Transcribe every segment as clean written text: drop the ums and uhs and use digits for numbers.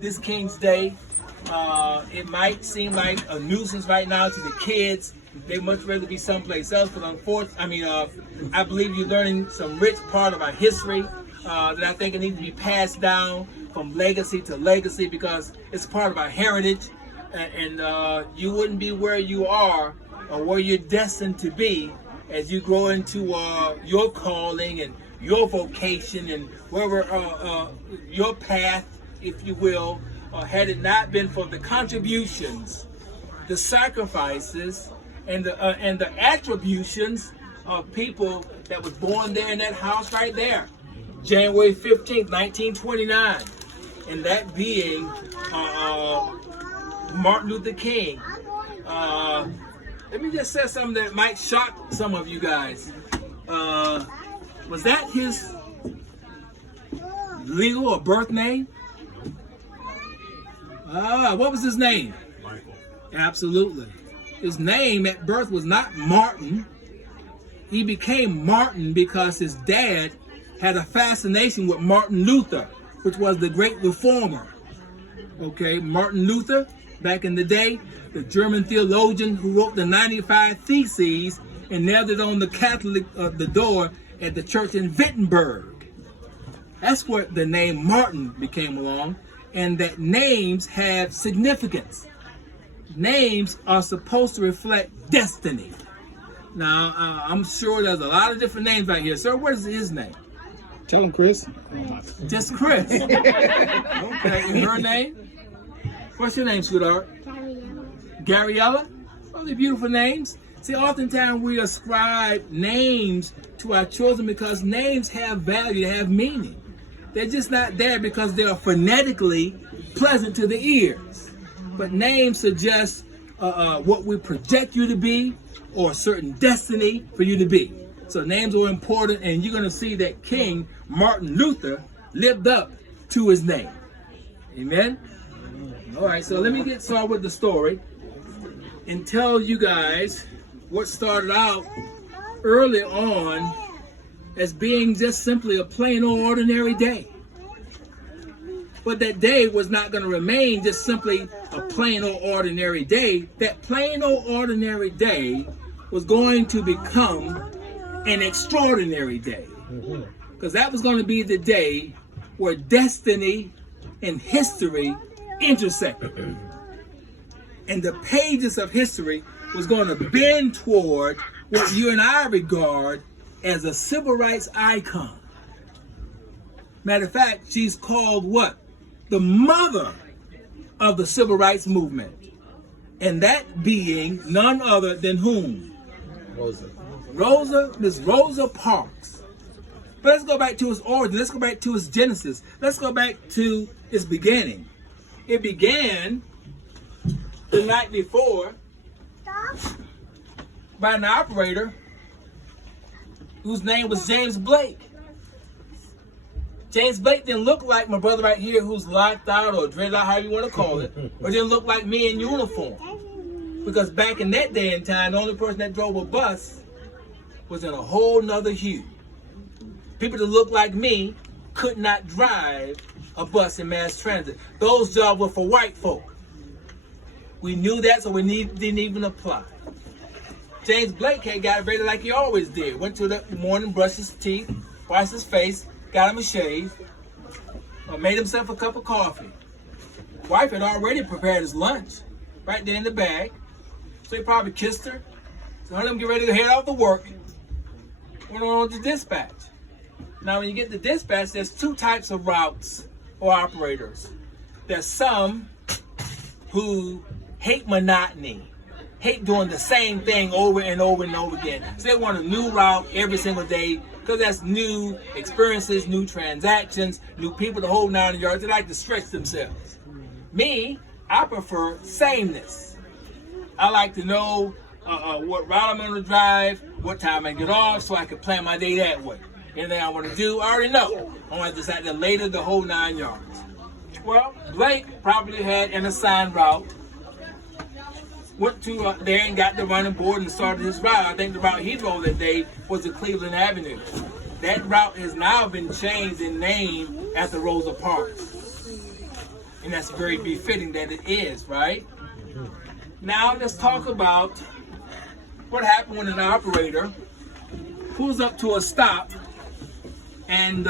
This King's Day. It might seem like a nuisance right now to the kids. They much rather be someplace else, but unfortunately, I believe you're learning some rich part of our history that I think it needs to be passed down from legacy to legacy because it's part of our heritage, and you wouldn't be where you are or where you're destined to be as you grow into your calling and your vocation and wherever your path, if you will, had it not been for the contributions, the sacrifices, and the attributions of people that was born there in that house right there, January 15th, 1929, and that being Martin Luther King. Let me just say something that might shock some of you guys. Was that his legal or birth name? What was his name? Michael. Absolutely. His name at birth was not Martin. He became Martin because his dad had a fascination with Martin Luther, which was the great reformer. Okay, Martin Luther, back in the day, the German theologian who wrote the 95 Theses and nailed it on the Catholic the door at the church in Wittenberg. That's where the name Martin became along, and that names have significance. Names are supposed to reflect destiny. Now, I'm sure there's a lot of different names right here. Sir, what is his name? Tell him, Chris. Just Chris. Okay, and her name? What's your name, sweetheart? Gabriella. Oh, they're beautiful names. See, oftentimes we ascribe names to our children because names have value, they have meaning. They're just not there because they are phonetically pleasant to the ears. But names suggest what we project you to be or a certain destiny for you to be. So names are important, and you're going to see that King Martin Luther lived up to his name. Amen? All right, so let me get started with the story and tell you guys what started out early on as being just simply a plain old ordinary day. But that day was not going to remain just simply a plain old ordinary day. That plain old ordinary day was going to become an extraordinary day. Because that was going to be the day where destiny and history intersected. And the pages of history was going to bend toward what you and I regard as a civil rights icon. Matter of fact, she's called what? The mother of the civil rights movement. And that being none other than whom? Miss Rosa Parks. But let's go back to its origin. Let's go back to its genesis. Let's go back to its beginning. It began the night before by an operator whose name was James Blake. James Blake didn't look like my brother right here who's locked out or dreaded out, however you want to call it, or didn't look like me in uniform. Because back in that day and time, the only person that drove a bus was in a whole nother hue. People that looked like me could not drive a bus in mass transit. Those jobs were for white folk. We knew that, so we didn't even apply. James Blake had got ready like he always did. Went to the morning, brushed his teeth, washed his face, got him a shave, made himself a cup of coffee. Wife had already prepared his lunch right there in the bag. So he probably kissed her. So let him get ready to head out to work. Went on to dispatch. Now when you get to dispatch, there's two types of routes or operators. There's some who hate monotony, hate doing the same thing over and over and over again. So they want a new route every single day because that's new experiences, new transactions, new people to hold 9 yards. They like to stretch themselves. Me, I prefer sameness. I like to know what route I'm going to drive, what time I get off, so I can plan my day that way. Anything I want to do, I already know. I want to decide to later the whole 9 yards. Well, Blake probably had an assigned route. Went to there and got the running board and started his route. I think the route he rode that day was the Cleveland Avenue. That route has now been changed in name after Rosa Parks. And that's very befitting that it is, right? Now let's talk about what happened when an operator pulls up to a stop and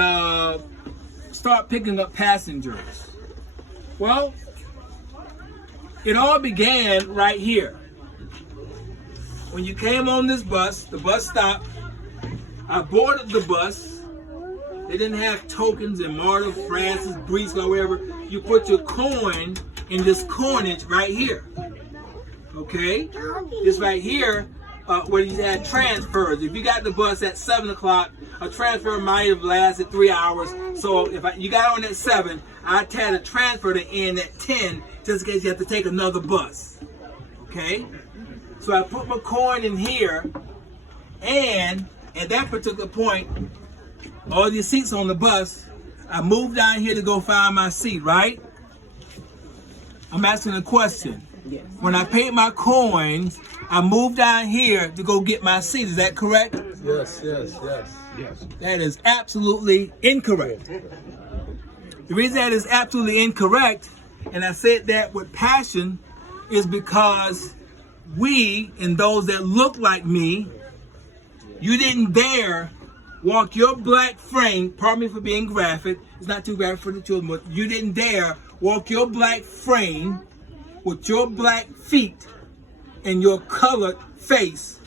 start picking up passengers. Well, it all began right here. When you came on this bus, the bus stopped. I boarded the bus. They didn't have tokens in Marta, Francis, Breeze, or wherever. You put your coin in this coinage right here. Okay? This right here, where you had transfers. If you got the bus at 7 o'clock, a transfer might have lasted 3 hours. So if you got on at 7, I had a transfer to end at 10, just in case you have to take another bus. Okay? So I put my coin in here, and at that particular point, all these seats on the bus, I moved down here to go find my seat, right? I'm asking a question. Yes. When I paid my coins, I moved down here to go get my seat. Is that correct? Yes. That is absolutely incorrect. The reason that is absolutely incorrect, and I said that with passion, is because we and those that look like me, you didn't dare walk your black frame, pardon me for being graphic, it's not too graphic for the children, but you didn't dare walk your black frame with your black feet and your colored face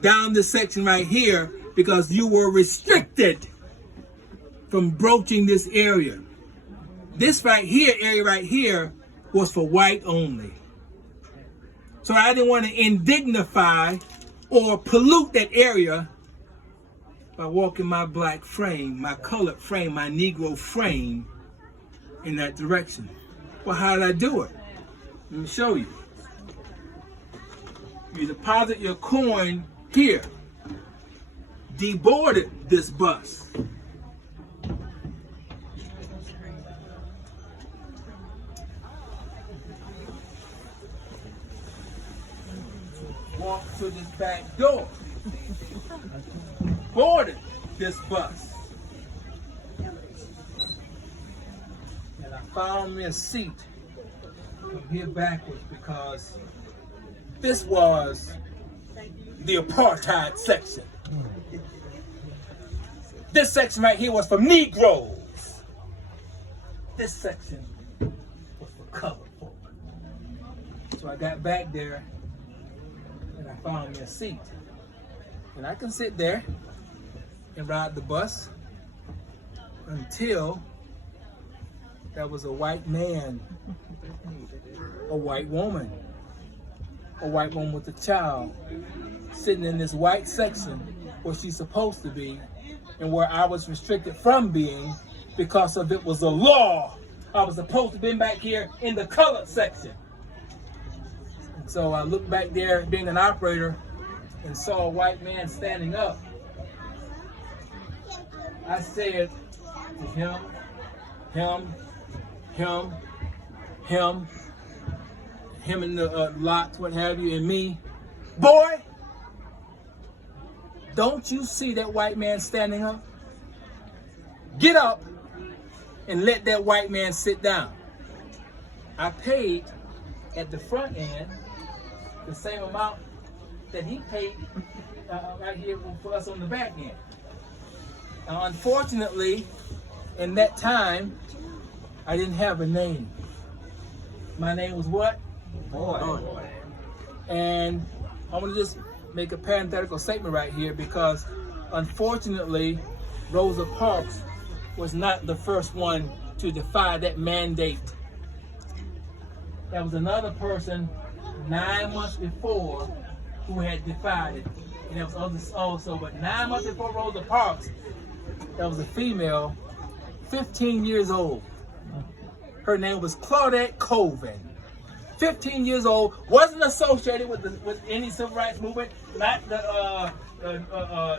down this section right here because you were restricted from broaching this area. This right here, area right here, was for white only. So I didn't want to indignify or pollute that area by walking my black frame, my colored frame, my Negro frame in that direction. Well, how did I do it? Let me show you. You deposit your coin here. Deboarded this bus. Walk to this back door. Boarded this bus. And I found me a seat from here backwards because this was the apartheid section. This section right here was for Negroes. This section was for colored folk. So I got back there and I found me a seat. And I can sit there and ride the bus until there was a white man, a white woman with a child sitting in this white section where she's supposed to be and where I was restricted from being because of it was a law. I was supposed to be back here in the colored section. And so I looked back there being an operator and saw a white man standing up. I said to him in the lots, what have you, and me, boy, don't you see that white man standing up? Get up and let that white man sit down. I paid at the front end the same amount that he paid right here for us on the back end. Unfortunately, in that time, I didn't have a name. My name was what? Boy. And I want to just make a parenthetical statement right here because unfortunately, Rosa Parks was not the first one to defy that mandate. There was another person 9 months before who had defied it. And there was others also, but 9 months before Rosa Parks, there was a female, 15 years old. Her name was Claudette Colvin. 15 years old, wasn't associated with any civil rights movement, not the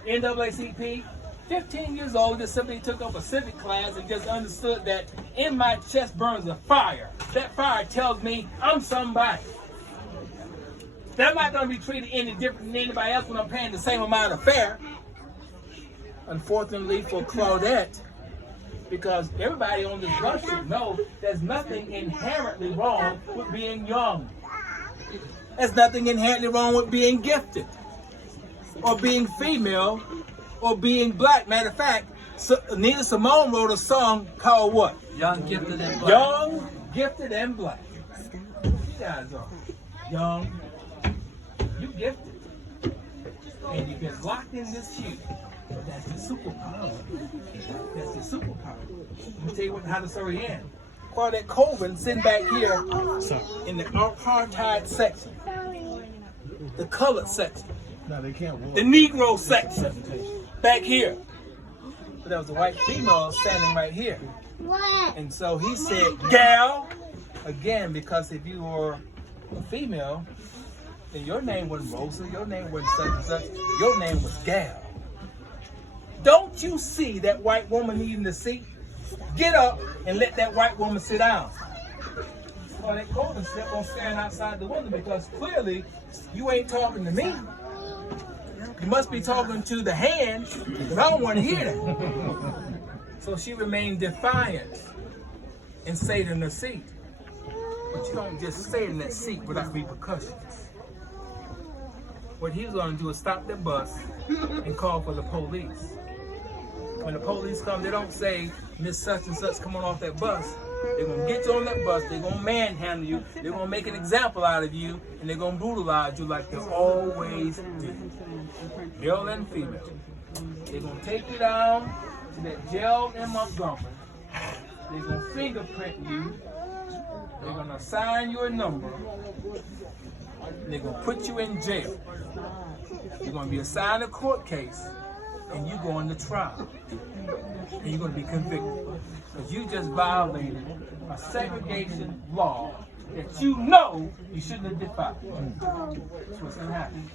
NAACP. 15 years old, just simply took up a civic class and just understood that in my chest burns a fire. That fire tells me I'm somebody. That I'm not going to be treated any different than anybody else when I'm paying the same amount of fare. Unfortunately for Claudette, Because everybody on this bus should know there's nothing inherently wrong with being young. There's nothing inherently wrong with being gifted, or being female, or being black. Matter of fact, Nina Simone wrote a song called what? Young, gifted, and black. Young, gifted, and black. You guys are young, you gifted, and you've been locked in this youth. That's the superpower. That's the superpower. Let me tell you how the story ends. Claudette Colvin sitting back here in the apartheid section, the colored section, No, they can't walk. the Negro section, back here. But there was a white female standing right here. And so he said, gal, again, because if you were a female, then your name wasn't Rosa, your name wasn't such and such, your name was gal. Don't you see that white woman needing a seat? Get up and let that white woman sit down. Well, that Colvin kept on staring outside the window because clearly you ain't talking to me. You must be talking to the hand, because I don't want to hear that. So she remained defiant and stayed in her seat. But you don't just stay in that seat without repercussions. What he was going to do is stop the bus and call for the police. When the police come, they don't say, Miss Such and Such, come on off that bus. They're going to get you on that bus, they're going to manhandle you, they're going to make an example out of you, and they're going to brutalize you like they always do. Male and female. They're going to take you down to that jail in Montgomery. They're going to fingerprint you. They're going to assign you a number. And they're going to put you in jail. You're going to be assigned a court case, and you're going to trial. And you're going to be convicted. Because you just violated a segregation law that you know you shouldn't have defied. That's what's going to happen.